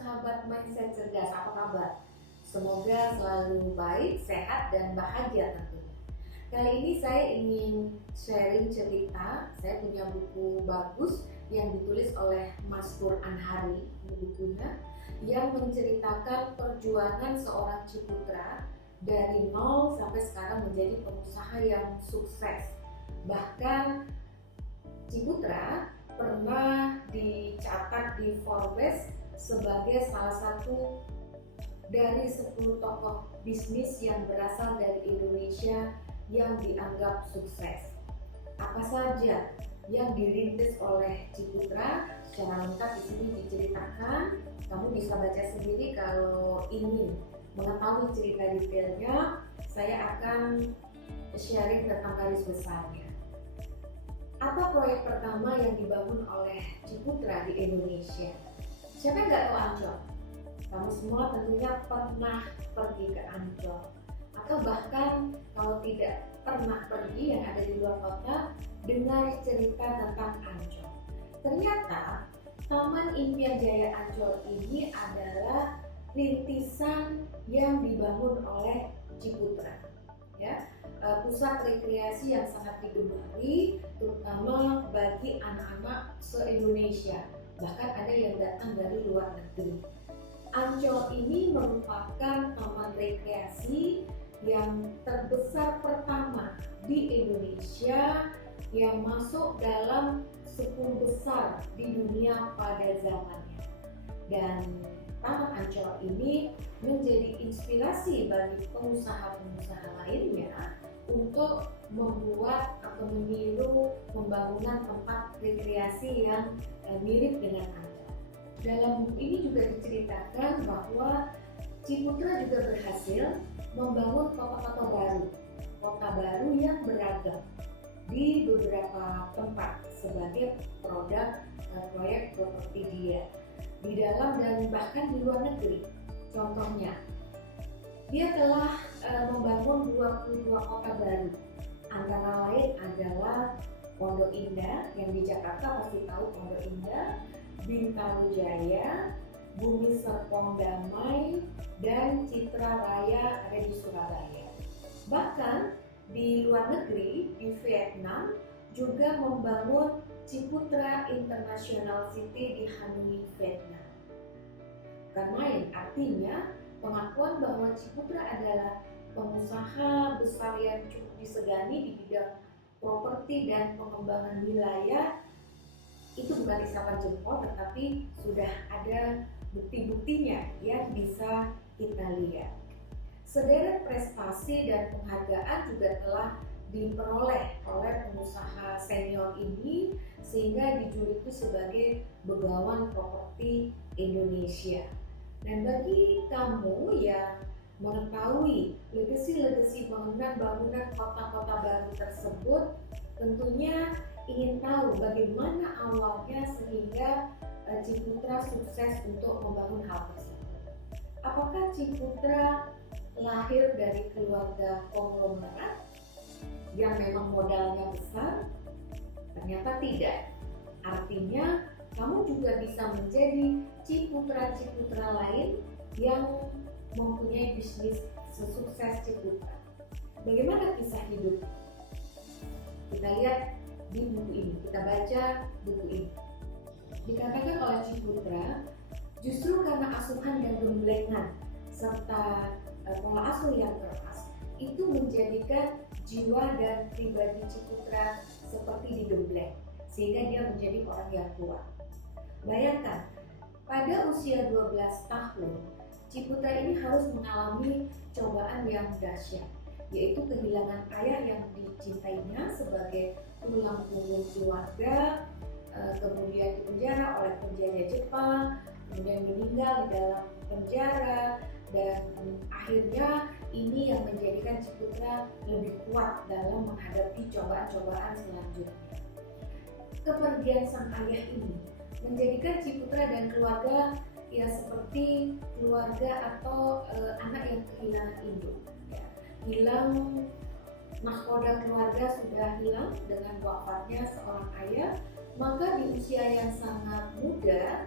sahabat Mindset Cerdas, apa kabar? Semoga selalu baik, sehat, dan bahagia tentunya. Kali ini saya ingin sharing cerita. Saya punya buku bagus yang ditulis oleh Mas Pur Anhari, bukunya, yang menceritakan perjuangan seorang Ciputra dari nol sampai sekarang menjadi pengusaha yang sukses. Bahkan Ciputra pernah dicatat di Forbes sebagai salah satu dari 10 tokoh bisnis yang berasal dari Indonesia yang dianggap sukses. Apa saja yang dirintis oleh Ciputra secara lengkap di sini diceritakan. Kamu bisa baca sendiri kalau ingin mengetahui cerita detailnya. Saya akan sharing tentang garis besarnya. Apa proyek pertama yang dibangun oleh Ciputra di Indonesia? Siapa yang nggak tahu Ancol? Kamu semua tentunya pernah pergi ke Ancol. Atau bahkan kalau tidak pernah pergi yang ada di luar kota, dengar cerita tentang Ancol. Ternyata Taman Impian Jaya Ancol ini adalah rintisan yang dibangun oleh Ciputra. Ya, pusat rekreasi yang sangat digemari terutama bagi anak-anak se-Indonesia, bahkan ada yang datang dari luar negeri. Ancol ini merupakan taman rekreasi yang terbesar pertama di Indonesia yang masuk dalam 10 besar di dunia pada zamannya. Dan Taman Ancol ini menjadi inspirasi bagi pengusaha-pengusaha lainnya untuk membuat atau meniru pembangunan tempat rekreasi yang mirip dengan Ancol. Dalam buku ini juga diceritakan bahwa Ciputra juga berhasil membangun kota baru yang beragam di beberapa tempat sebagai produk proyek properti dia di dalam dan bahkan di luar negeri. Contohnya, dia telah membangun 22 kota baru. Antara lain adalah Pondok Indah yang di Jakarta, pasti tahu Pondok Indah, Bintaro Jaya, Bumi Serpong Damai, dan Citra Raya ada di Surabaya. Bahkan di luar negeri, di Vietnam, juga membangun Ciputra International City di Hanoi, Vietnam. Bukan main, artinya pengakuan bahwa Ciputra adalah pengusaha besar yang cukup disegani di bidang properti dan pengembangan wilayah. Itu bukan isapan jempol, tetapi sudah ada bukti-buktinya yang bisa kita lihat. Sederet prestasi dan penghargaan juga telah diperoleh oleh pengusaha senior ini sehingga dijuluki sebagai begawan properti Indonesia. Dan bagi kamu yang mengetahui legasi bangunan kota-kota baru tersebut, tentunya ingin tahu bagaimana awalnya sehingga Ciputra sukses untuk membangun hal tersebut. Apakah Ciputra lahir dari keluarga konglomerat yang memang modalnya besar? Ternyata tidak. Artinya kamu juga bisa menjadi Ciputra-Ciputra lain yang mempunyai bisnis sesukses Ciputra. Bagaimana kisah hidup? Kita lihat di buku ini, kita baca buku ini. Dikatakan oleh Ciputra, justru karena asuhan dan gemblengan serta pola asuh yang keras itu menjadikan jiwa dan pribadi Ciputra seperti digembleng sehingga dia menjadi orang yang kuat. Bayangkan, pada usia 12 tahun, Ciputra ini harus mengalami cobaan yang dahsyat, yaitu kehilangan ayah yang dicintainya sebagai tulang punggung keluarga, kemudian dipenjara oleh penjajah Jepang, kemudian meninggal di dalam penjara, dan akhirnya ini yang menjadikan Ciputra lebih kuat dalam menghadapi cobaan-cobaan selanjutnya. Kepergian sang ayah ini menjadikan Ciputra dan keluarga ya seperti keluarga atau anak yang kehilangan induk. Ya. Hilang nahkoda keluarga sudah hilang dengan wafatnya seorang ayah, maka di usia yang sangat muda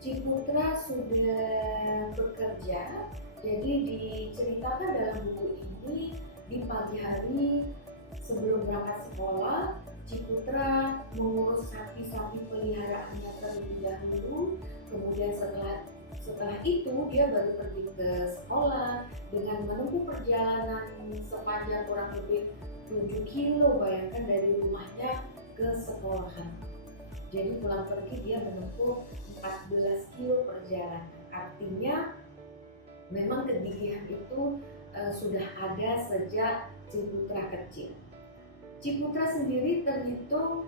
Ciputra sudah bekerja, jadi diceritakan dalam buku ini di pagi hari sebelum berangkat sekolah, Ciputra mengurus sapi-sapi peliharaannya terlebih dahulu, kemudian setelah itu dia baru pergi ke sekolah dengan menempuh perjalanan sepanjang kurang lebih 7 kilo, bayangkan dari rumahnya ke sekolahan. Jadi pulang pergi dia menempuh 14 kilo perjalanan. Artinya memang kegigihan itu sudah ada sejak Ciputra kecil. Ciputra sendiri terhitung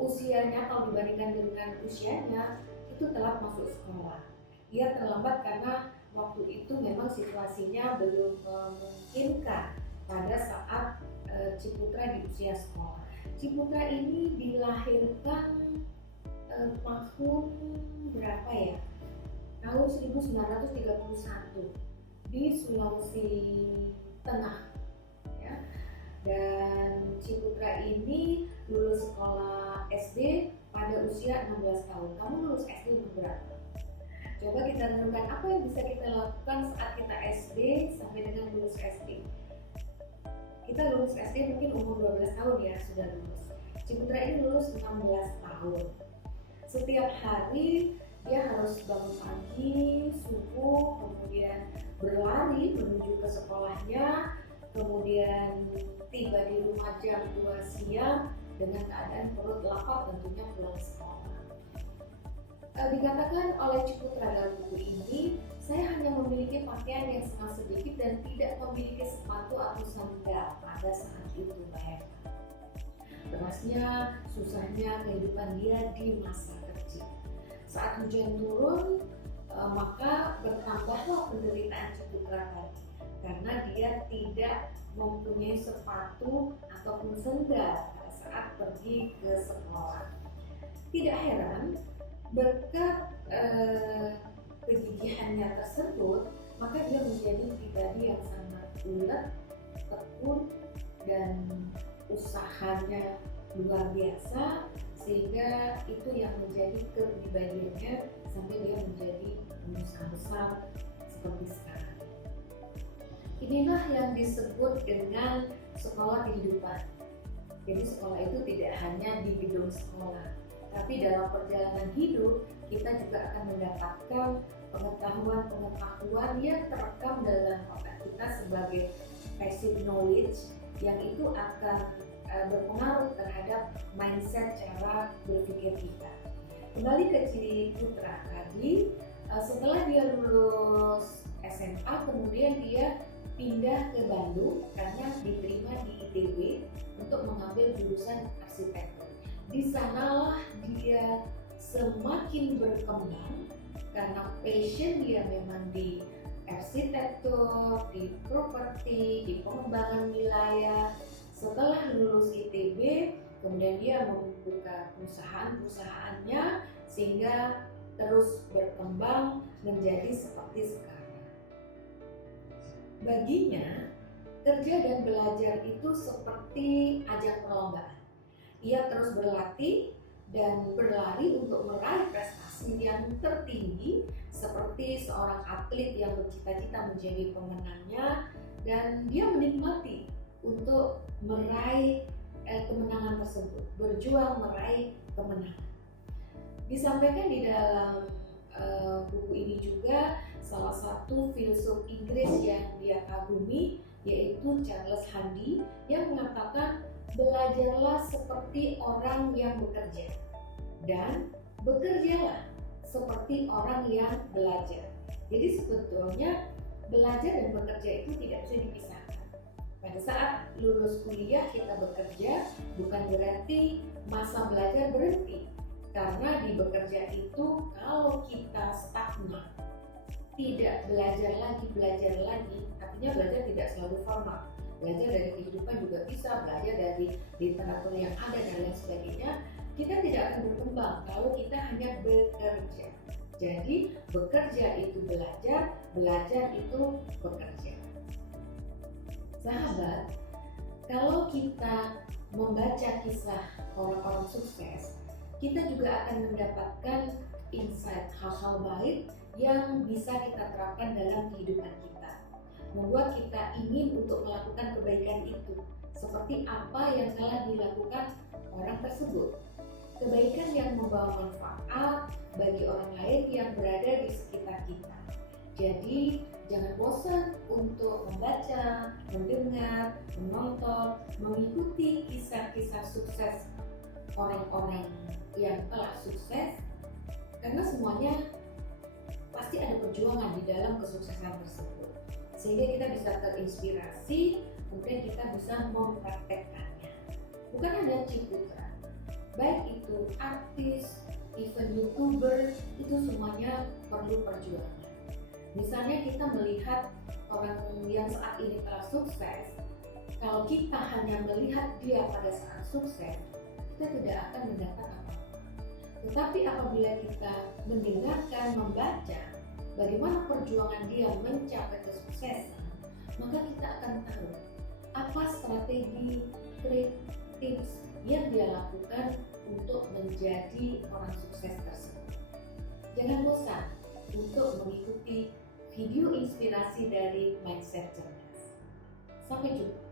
usianya, kalau dibandingkan dengan usianya, itu telat masuk sekolah. Ia terlambat karena waktu itu memang situasinya belum memungkinkan pada saat Ciputra di usia sekolah. Ciputra ini dilahirkan tahun berapa ya? Tahun 1931 di Sulawesi Tengah. Dan Ciputra ini lulus sekolah SD pada usia 16 tahun. Kamu lulus SD umur berapa? Coba kita renungkan apa yang bisa kita lakukan saat kita SD sampai dengan lulus SD. Kita lulus SD mungkin umur 12 tahun ya, sudah lulus. Ciputra ini lulus 16 tahun. Setiap hari dia harus bangun pagi, subuh, kemudian berlari menuju ke sekolahnya, kemudian tiba di rumah jam 2 siang dengan keadaan perut lapar, tentunya pulang sekolah. Dikatakan oleh Ciputra dalam buku ini, saya hanya memiliki pakaian yang sangat sedikit dan tidak memiliki sepatu atau sandal pada saat itu. Bayangkan derasnya, susahnya kehidupan dia di masa kecil. Saat hujan turun, maka bertambahlah penderitaan Ciputra tadi, karena dia tidak mempunyai sepatu ataupun sendal pada saat pergi ke sekolah. Tidak heran, berkat kegigihannya tersebut, maka dia menjadi pribadi yang sangat ulet, tekun, dan usahanya luar biasa, sehingga itu yang menjadi kepribadiannya sampai dia menjadi pengusaha besar seperti sekarang. Inilah yang disebut dengan sekolah kehidupan. Jadi sekolah itu tidak hanya di gedung sekolah, tapi dalam perjalanan hidup kita juga akan mendapatkan pengetahuan-pengetahuan yang terekam dalam otak kita sebagai passive knowledge, yang itu akan berpengaruh terhadap mindset cara berpikir kita. Kembali ke Ciputra tadi, setelah dia lulus SMA, kemudian dia pindah ke Bandung karena diterima di ITB untuk mengambil jurusan arsitektur. Di sanalah dia semakin berkembang karena passion dia memang di arsitektur, di properti, di pengembangan wilayah. Setelah lulus ITB, kemudian dia membuka perusahaannya sehingga terus berkembang menjadi seperti sekarang. Baginya, kerja dan belajar itu seperti ajang perlombaan. Ia terus berlatih dan berlari untuk meraih prestasi yang tertinggi, seperti seorang atlet yang bercita-cita menjadi pemenangnya, dan dia menikmati untuk meraih kemenangan tersebut, berjuang meraih kemenangan. Disampaikan di dalam buku ini juga salah satu filsuf Inggris yang dia kagumi, yaitu Charles Handy, yang mengatakan belajarlah seperti orang yang bekerja dan bekerjalah seperti orang yang belajar. Jadi sebetulnya belajar dan bekerja itu tidak bisa dipisahkan. Pada saat lulus kuliah kita bekerja, bukan berarti masa belajar berhenti. Karena di bekerja itu kalau kita stagnan, tidak belajar lagi, artinya belajar tidak selalu formal. Belajar dari kehidupan juga bisa, belajar dari literatur yang ada dan lain sebagainya. Kita tidak akan berkembang kalau kita hanya bekerja. Jadi bekerja itu belajar, belajar itu bekerja. Sahabat, kalau kita membaca kisah orang-orang sukses, kita juga akan mendapatkan insight, hal-hal baik yang bisa kita terapkan dalam kehidupan kita, membuat kita ingin untuk melakukan kebaikan itu, seperti apa yang telah dilakukan orang tersebut. Kebaikan yang membawa manfaat bagi orang lain yang berada di sekitar kita. Jadi, jangan bosan untuk membaca, mendengar, menonton, mengikuti kisah-kisah sukses orang-orang yang telah sukses, karena semuanya pasti ada perjuangan di dalam kesuksesan tersebut, sehingga kita bisa terinspirasi, kemudian kita bisa mempraktekkannya. Bukan hanya Ciputra, baik itu artis, even YouTuber, itu semuanya perlu perjuangan. Misalnya kita melihat orang yang saat ini telah sukses, kalau kita hanya melihat dia pada saat sukses, kita tidak akan mendapat apa-apa. Tetapi apabila kita mendengarkan, membaca bagaimana perjuangan dia mencapai kesuksesan, maka kita akan tahu apa strategi, trik, tips yang dia lakukan untuk menjadi orang sukses tersebut. Jangan bosan untuk mengikuti video inspirasi dari Mindset Cerdas. Sampai jumpa.